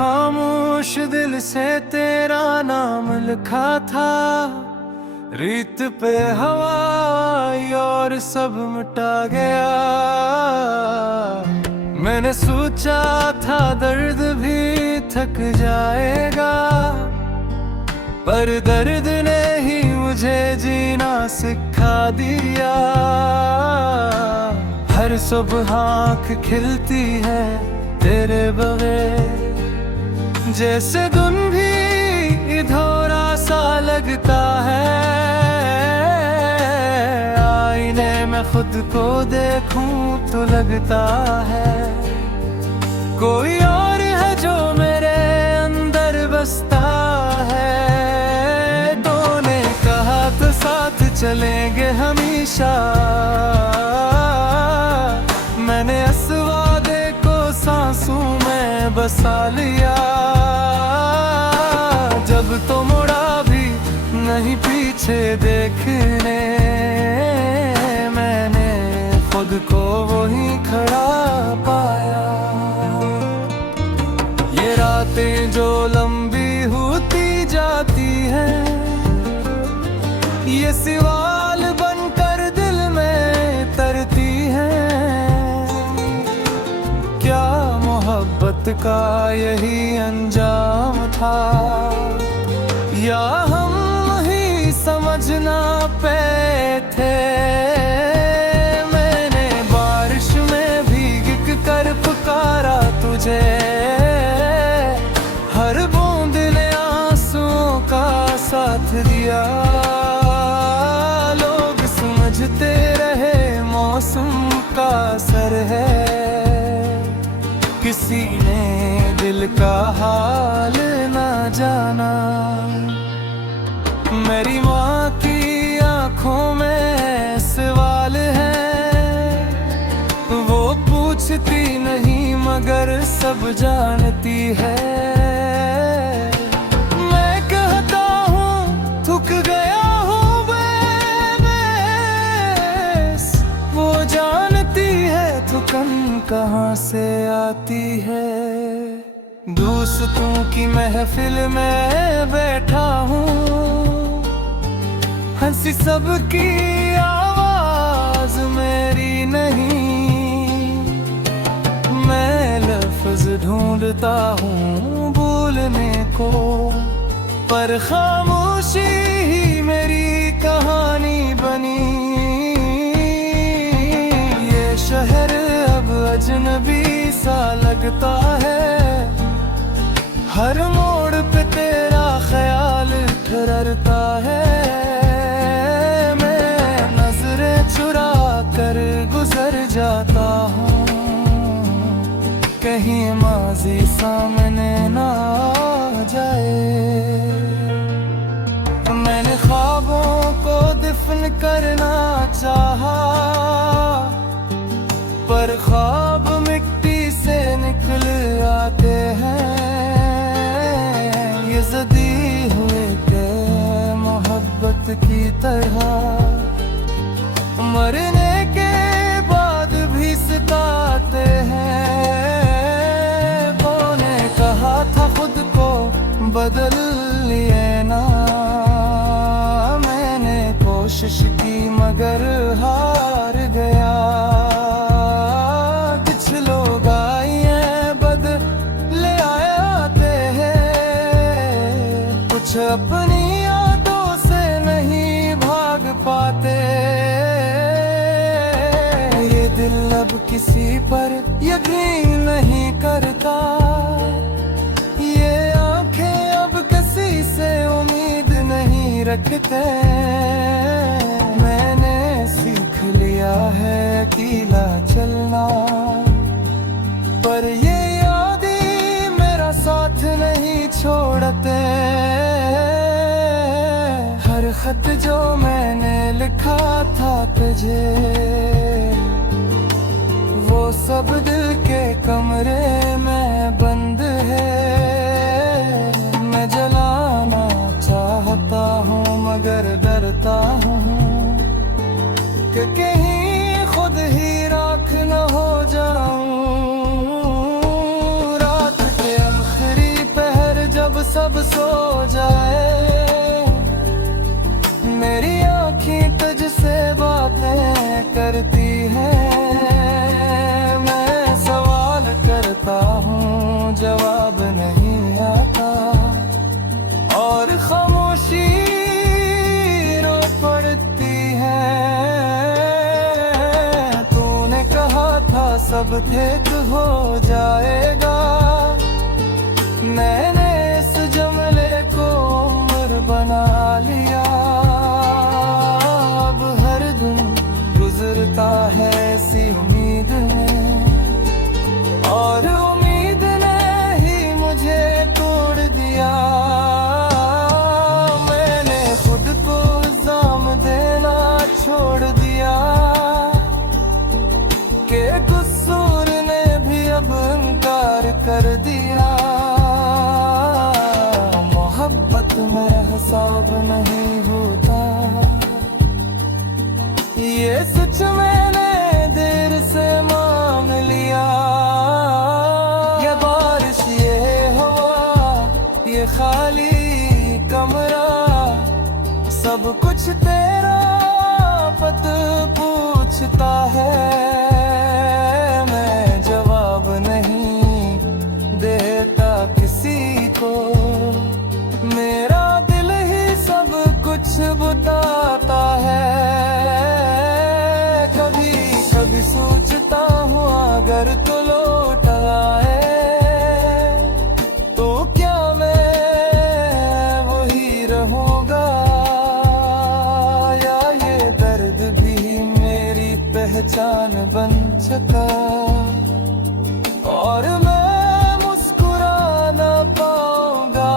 खामोश दिल से तेरा नाम लिखा था, रीत पे हवा आई और सब मिटा गया। मैंने सोचा था दर्द भी थक जाएगा, पर दर्द ने ही मुझे जीना सिखा दिया। हर सुबह आँख खिलती है तेरे बगैर, जैसे धुन भी अधूरा सा लगता है। आईने में खुद को देखूं तो लगता है कोई और है जो मेरे अंदर बसता है। तो ने कहा तो साथ चलेंगे हमेशा, मैंने इस वादे को सांसों में बसा लिया। जब तो मुड़ा भी नहीं पीछे देखने, मैंने खुद को वही खड़ा पाया। ये रातें जो लंबी होती जाती हैं, ये सवाल बनकर दिल में तरती हैं। क्या मोहब्बत का यही अंजाम था, या हम ही समझना पे थे। मैंने बारिश में भीग कर पुकारा तुझे, हर बूंद ने आंसुओं का साथ दिया। लोग समझते रहे मौसम का असर है, किसी ने दिल का हाल ना जाना। मेरी माँ की आंखों में सवाल है, वो पूछती नहीं मगर सब जानती है। मैं कहता हूँ थक गया हूँ बस, वो जानती है थकन कहाँ से आती है। दोस्तों की महफिल में बैठा हूँ, हंसी सबकी आवाज मेरी नहीं। मैं लफ्ज ढूंढता हूँ बोलने को, पर खामोशी ही मेरी कहानी बनी। ये शहर अब अजनबी सा लगता है, हर मोड़ पे तेरा ख्याल ठहरता है। मैं नजरें चुरा कर गुजर जाता हूँ, कहीं माजी सामने ना आ जाए। मैंने ख्वाबों को दफन करना चाहा, पर ख्वाब मिट्टी से निकल आते हैं। ये ज़दी हुए के मोहब्बत की तरह, मरने के बाद भी सताते हैं। कौने कहा था खुद को बदल लिए ना, मैंने कोशिश की मगर हार गया। कुछ लोग आए बदले आते हैं, कुछ अपनी यादों से नहीं भाग पाते। ये दिल अब किसी पर यकीन नहीं करता, ये आंखें अब किसी से उम्मीद नहीं रखते। मैंने सीख लिया है अकेला चलना, पर ये यादें मेरा साथ नहीं छोड़ते। हर खत जो मैंने लिखा था तुझे, वो सब दिल के कमरे में बंद है। मैं जलाना चाहता हूँ मगर डरता हूँ कि कहीं खुद ही राख न हो जाऊं। रात के आखिरी सो जाए। मेरी आँखें तुझसे बातें करती हैं, मैं सवाल करता हूँ जवाब नहीं आता, और खामोशी रो पड़ती है। तूने कहा था सब ठीक हो जाएगा, मैंने इस जुमले को उम्र बना लिया। अब हर दिन गुजरता है इसी उम्मीद में, और उम्मीद ने ही मुझे तोड़ दिया। मैंने खुद को इल्जाम देना छोड़ दिया कि कसूर ने भी अब इनकार कर दिया। मोहब्बत में हिसाब नहीं होता, ये सच मैंने देर से मान लिया। ये बारिश, ये हवा, ये खाली कमरा, सब कुछ तेरा पत पूछता है। मैं जवाब नहीं देता किसी को, मेरा दिल ही सब कुछ बताता है। कभी कभी सोचता हूँ अगर तू लौट आए तो क्या मैं वही रहूँगा, या ये दर्द भी मेरी पहचान बन चुका, और मैं मुस्कुरा ना पाऊंगा।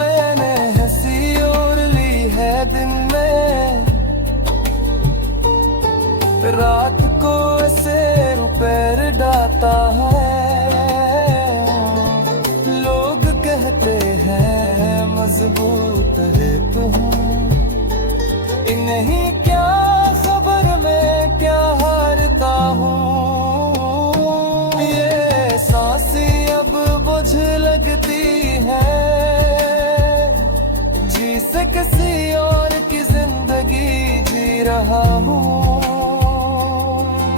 मैंने हंसी ओढ़ ली है दिन में, रात को ऐसे पैर डालता है। लोग कहते हैं मजबूत है तुम, नहीं क्या खबर मैं क्या हारता हूँ। ये सांसें अब बुझ लगती है, जी से किसी और की जिंदगी जी रहा हूँ।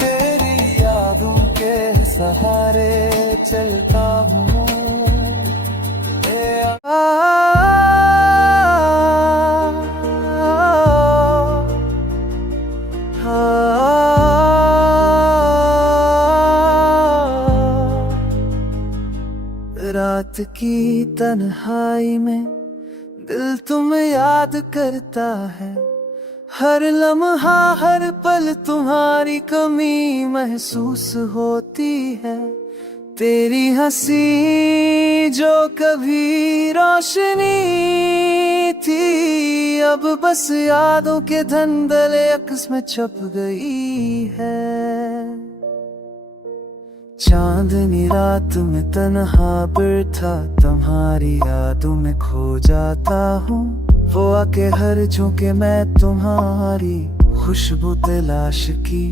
तेरी यादों के सहारे चलता हूँ। रात की तन्हाई में दिल तुम्हें याद करता है, हर लम्हा हर पल तुम्हारी कमी महसूस होती है। तेरी हंसी जो कभी रोशनी थी, अब बस यादों के धंधले अक्स में छप गई है। चांदनी रात में तन्हा बैठा तुम्हारी यादों में खो जाता हूँ। वो आके हर झोंके मैं तुम्हारी खुशबू तलाश की,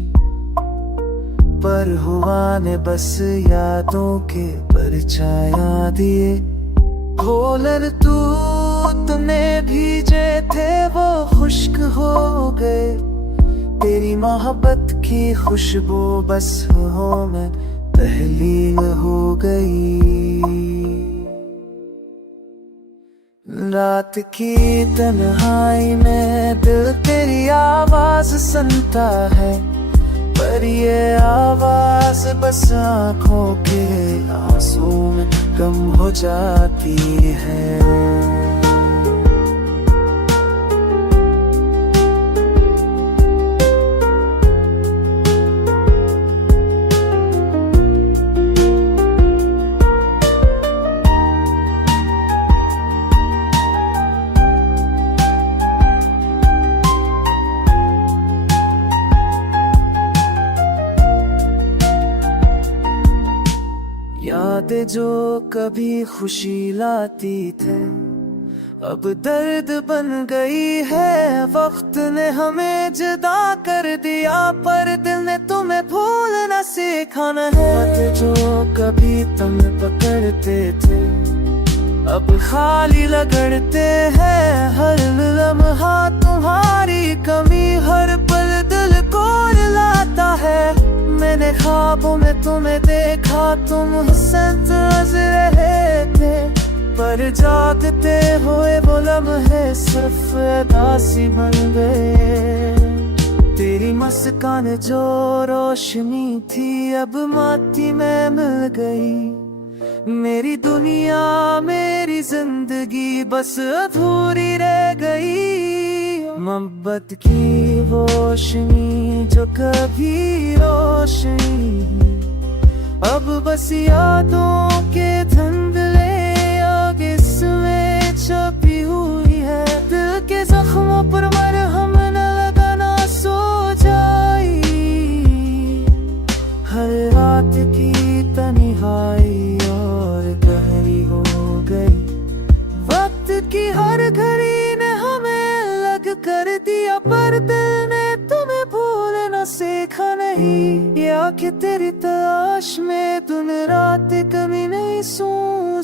पर हुआ ने बस यादों के परछाया दिए। कॉलर तूने भेजे थे वो खुश्क हो गए, तेरी मोहब्बत की खुशबू बस हो में तहलील हो गई। रात की तन्हाई में दिल तेरी आवाज सुनता है, पर ये आवाज बस आँखों के आंसू में कम हो जाती है। यादें जो कभी खुशी लाती थे अब दर्द बन गई है। वक्त ने हमें जुदा कर दिया, पर दिल ने तुम्हें भूलना सिखाना है। बातें जो कभी तुम पकड़ते थे अब खाली लगड़ते हैं हर लम्हा तुम्हारी कमी हर पल दिल को रुलाता है। मैंने ख्वाबों में तुम्हें देखा तुम हंसते रहे थे, पर जागते हुए वो लम्हे सिर्फ दासी बन गए। तेरी मुस्कान जो रोशनी थी अब माटी में मिल गई। मेरी दुनिया मेरी जिंदगी बस अधूरी रह गई। मोहब्बत की रोशनी जो कभी रोशनी अब बस यादों के धुंधले आग इसमें छपी हुई है। दिल के जख्मों पर मरहम न लगाना सो जाई। हर रात की तन्हाई की हर घड़ी ने हमें अलग कर दिया, पर दिल ने तुम्हें भूलना सीखा नहीं। ये आंखें तेरी तलाश में दिन रात कमी नहीं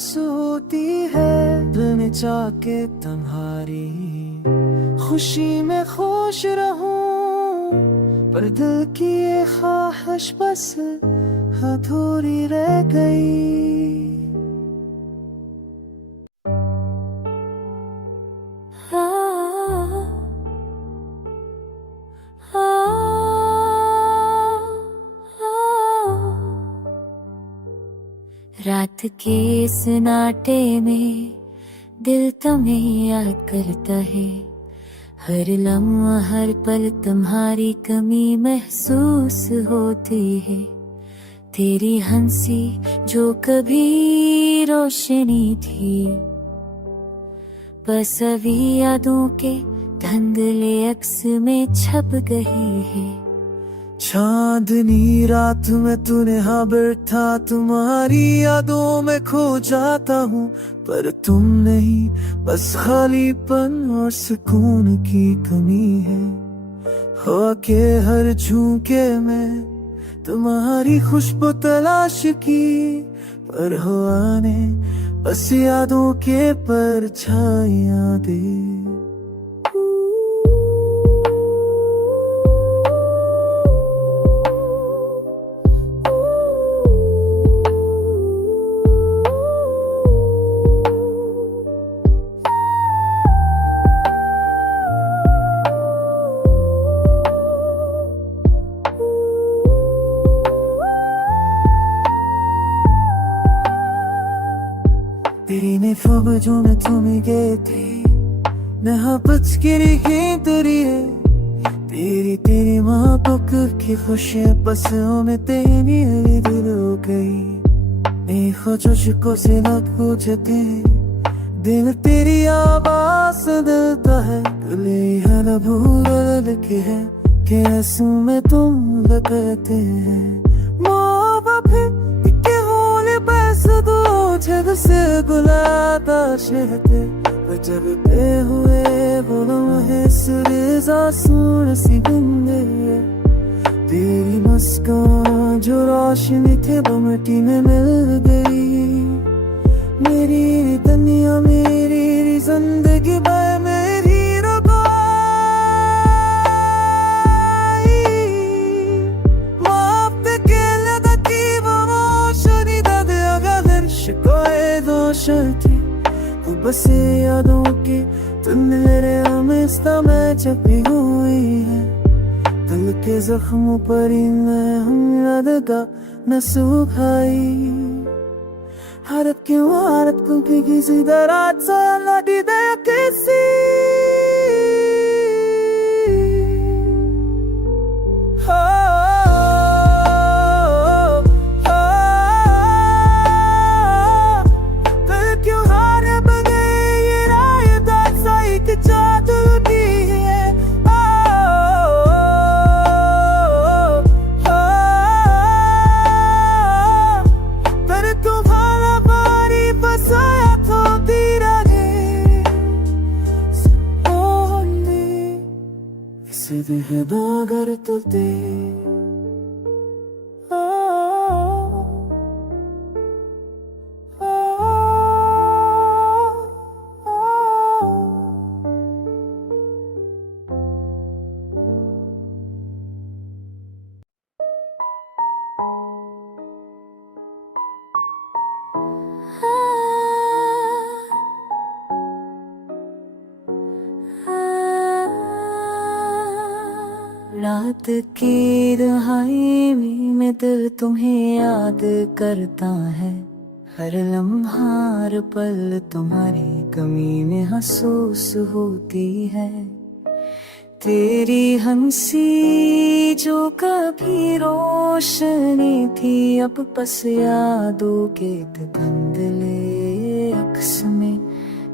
सोती है। दिल में जाके तुम्हारी खुशी में खुश रहूं, पर दिल की ये ख्वाहिश बस अधूरी रह गई। रात के सन्नाटे में दिल तुम्हें याद करता है। हर लम्हा हर पल तुम्हारी कमी महसूस होती है। तेरी हंसी जो कभी रोशनी थी बस अभी यादों के धुंधले अक्स में छप गई है। चांदनी रात में तूने खबर था, तुम्हारी यादों में खो जाता हूँ, पर तुम नहीं बस खालीपन और सुकून की कमी है। हवा के हर झोंके में तुम्हारी खुशबू तलाश की, पर हवा ने बस यादों के परछाइयां दी। तेरी ने ख्वाब जो मैं तुम्हें गए थे मोहब्बत की रही तेरी है। तेरी मोहब्बत की खुशियाँ बसों में तेरी दिल हो गई। देखो तुझको से न पूछते दिल तेरी आवाज दिलता है। गले है न भूल के है कि आंसू में तुम लगते हैं। मोहब्बत जब से गुलाता शहते जब पे हुए वो लम्हे सुरेज़ा सुन सी गंदे। तेरी मुस्कान जो रोशनी थे वो मिट्टी में मिल गई। मेरी दुनिया मेरी जिंदगी बाय मेरी रुबाई। माफ के लगती वो रोशनी दर्द अगर शिकायत दोषर थी वो बस यादों की तुंदरे हमेशा में छपी हुई है। दिल के जख्मों पर ही हम याद का न सुखाई। हारत क्यों हारत को किसी दराज सा लड़ी दे किसी। अगर तो दे रात की दुहाई में दिल तुम्हें याद करता है, हर लम्हा हर पल तुम्हारी कमी में महसूस होती है। तेरी हंसी जो कभी रोशनी थी, अब बस यादों के धुंधले अक्स में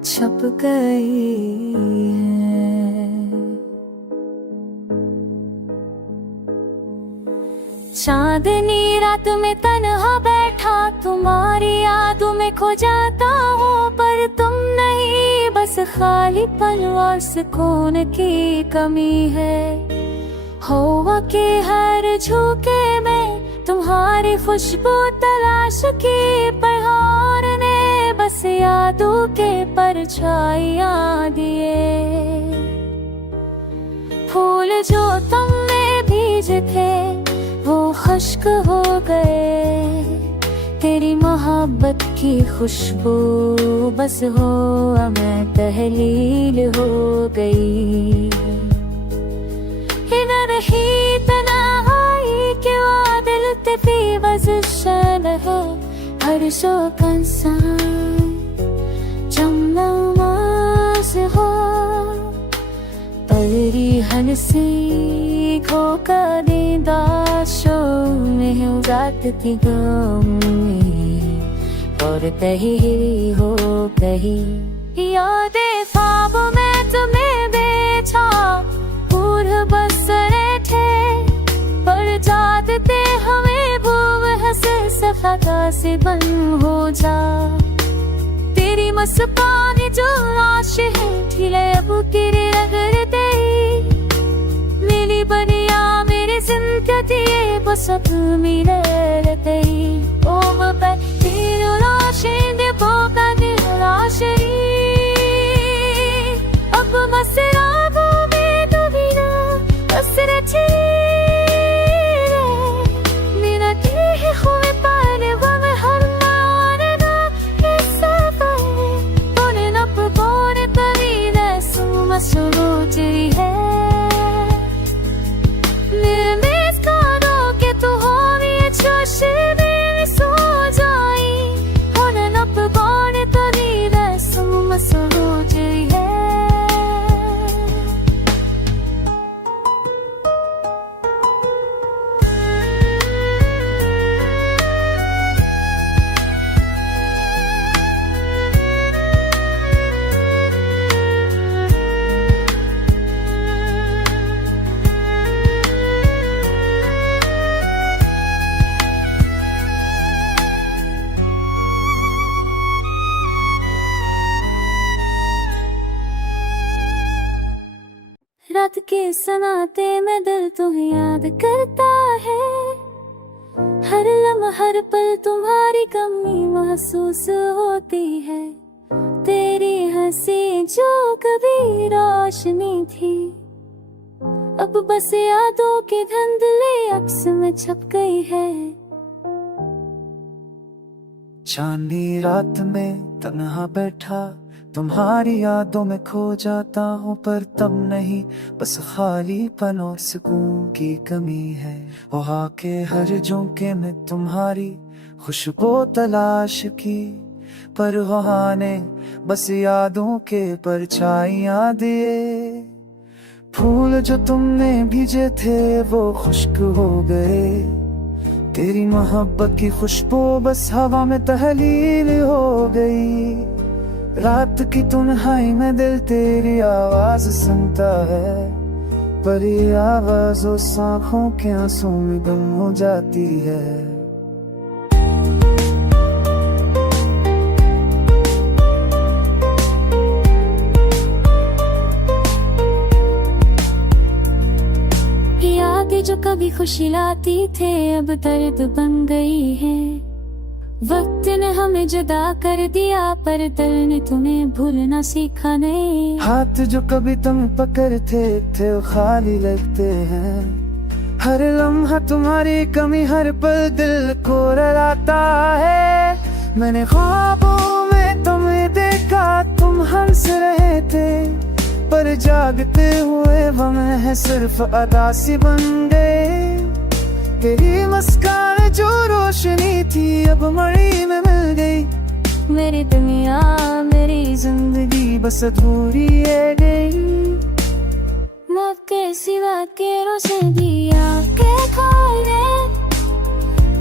छप गई है। चांदनी रात में तन्हा बैठा तुम्हारी यादों में खो जाता हूँ, पर तुम नहीं, बस खाली पल और सुकून की कमी है। हवा के हर झोंके में तुम्हारी खुशबू तलाश की, पर हार ने बस यादों के परछाइयाँ दिए। फूल जो तुमने भीजे थे वो खुश्क हो गए, तेरी मोहब्बत की खुशबू बस हो मैं तहलील हो गई। इधर ही तन्हाई के वादिल ते फी वज़शन है, हर शो कंसान चमनमाज़ हो। परी हंसी खोकर दाशो में हूँ जात थी गम में, और कही हो कही यादें ख्वाब में तुम्हें बेचा, पूर्व बसरे थे पर जाते हमें भूव हंसे सफा का से बन हो जा। तेरी मस्तानी जो आश है ठिले अब तेरे अगर दे, मिली बनिया मेरी जिंदगी बस अब मेरे रहते ही। ओ मैं तेरे लाशें दे बोका निराशरी, अब मसराबों में डूबी ना बस रची मेरा देह खुए पाने वह हर माने ना ऐसा पाए तूने नप बोने करी ना सुमा सुरोचरी है। मेरे मेज का दो के तू हो ये जोश में सो जाई, होने नप बोने करी ना सुमा सुरोचरी है। रात के सनाते में दिल तुम्हें याद करता है, हर लम्हा हर पल तुम्हारी कमी महसूस होती है। तेरी हंसी जो कभी रोशनी थी, अब बस यादों के धुंधले अक्स में छप गई है। चांदनी रात में तन्हा बैठा तुम्हारी यादों में खो जाता हूँ, पर तब नहीं, बस खालीपन और सुकून की कमी है। वहाँ के हर झोंके में तुम्हारी खुशबू तलाश की, पर वहाँ ने बस यादों के परछाइयाँ दिए। फूल जो तुमने भीजे थे वो खुश्क हो गए, तेरी मोहब्बत की खुशबू बस हवा में तहलील हो गई। रात की तन्हाई में दिल तेरी आवाज सुनता है, पर ये आवाज उस आँखों के आंसू में गुम हो जाती है। यादें जो कभी खुशी लाती थे अब दर्द बन गई है। वक्त ने हमें जुदा कर दिया, पर दिल ने तुम्हें भूलना सीखा नहीं। हाथ जो कभी तुम पकड़ते थे वो खाली लगते हैं, हर लम्हा तुम्हारी कमी हर पल दिल को रुलाता है। मैंने ख्वाबों में तुम्हें देखा, तुम हंस रहे थे पर जागते हुए हम है सिर्फ अदासी बन गए। तेरी मुस्कान जो रोशनी थी अब मड़ी में मिल गई। मेरी दुनिया मेरी जिंदगी बस अधूरी रह गई। मौत के सिवा के रोशन दिया के खोले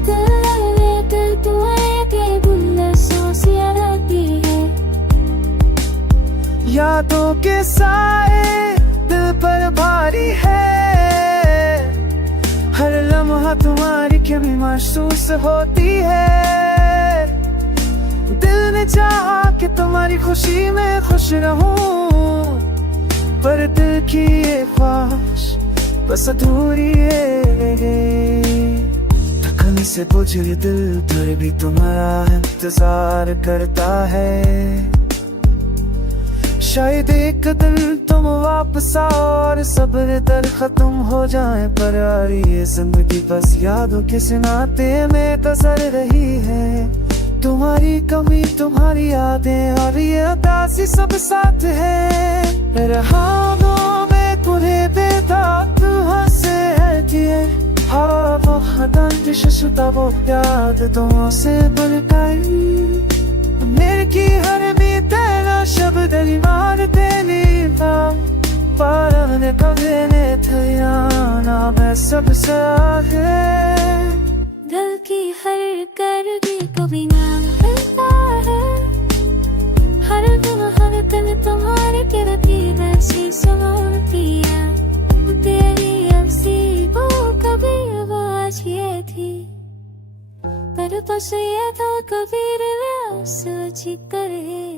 दिल लगे दिल तुम्हारे के बुल्ले सोसिया रहती है। यादों के साए दिल पर भारी है। हर लम्हा तुम्हारी कमी महसूस होती है। दिल ने चाहा कि तुम्हारी खुशी में खुश रहूं, पर दिल की ये ख्वाहिश बस अधूरी है। थकन से बुझे दिल पर भी तुम्हारा इंतजार करता है। शायद एक दिन तुम वापस आओ और सब्र दर खत्म हो जाए, पर यार ये जिंदगी बस यादों के सिनाते में गुजर रही है। तुम्हारी कमी तुम्हारी यादें और ये उदासी सब साथ है। रहाओं में तुम्हें देता तुम से है किए हाँ वो खदान शुदा वो याद तुम से बन गई। मेरे की हर भी तेरा शब्द मार देनी था, पर ने कभी ने था ना मैं सब है। दिल की हर कर भी कभी ना मिलता है। हर दिन तुम्हारे गिरती वैसी सुनती है। तेरी अक्सी वो कभी आवाज ये थी, पर बस ये तो कभी सोची करे।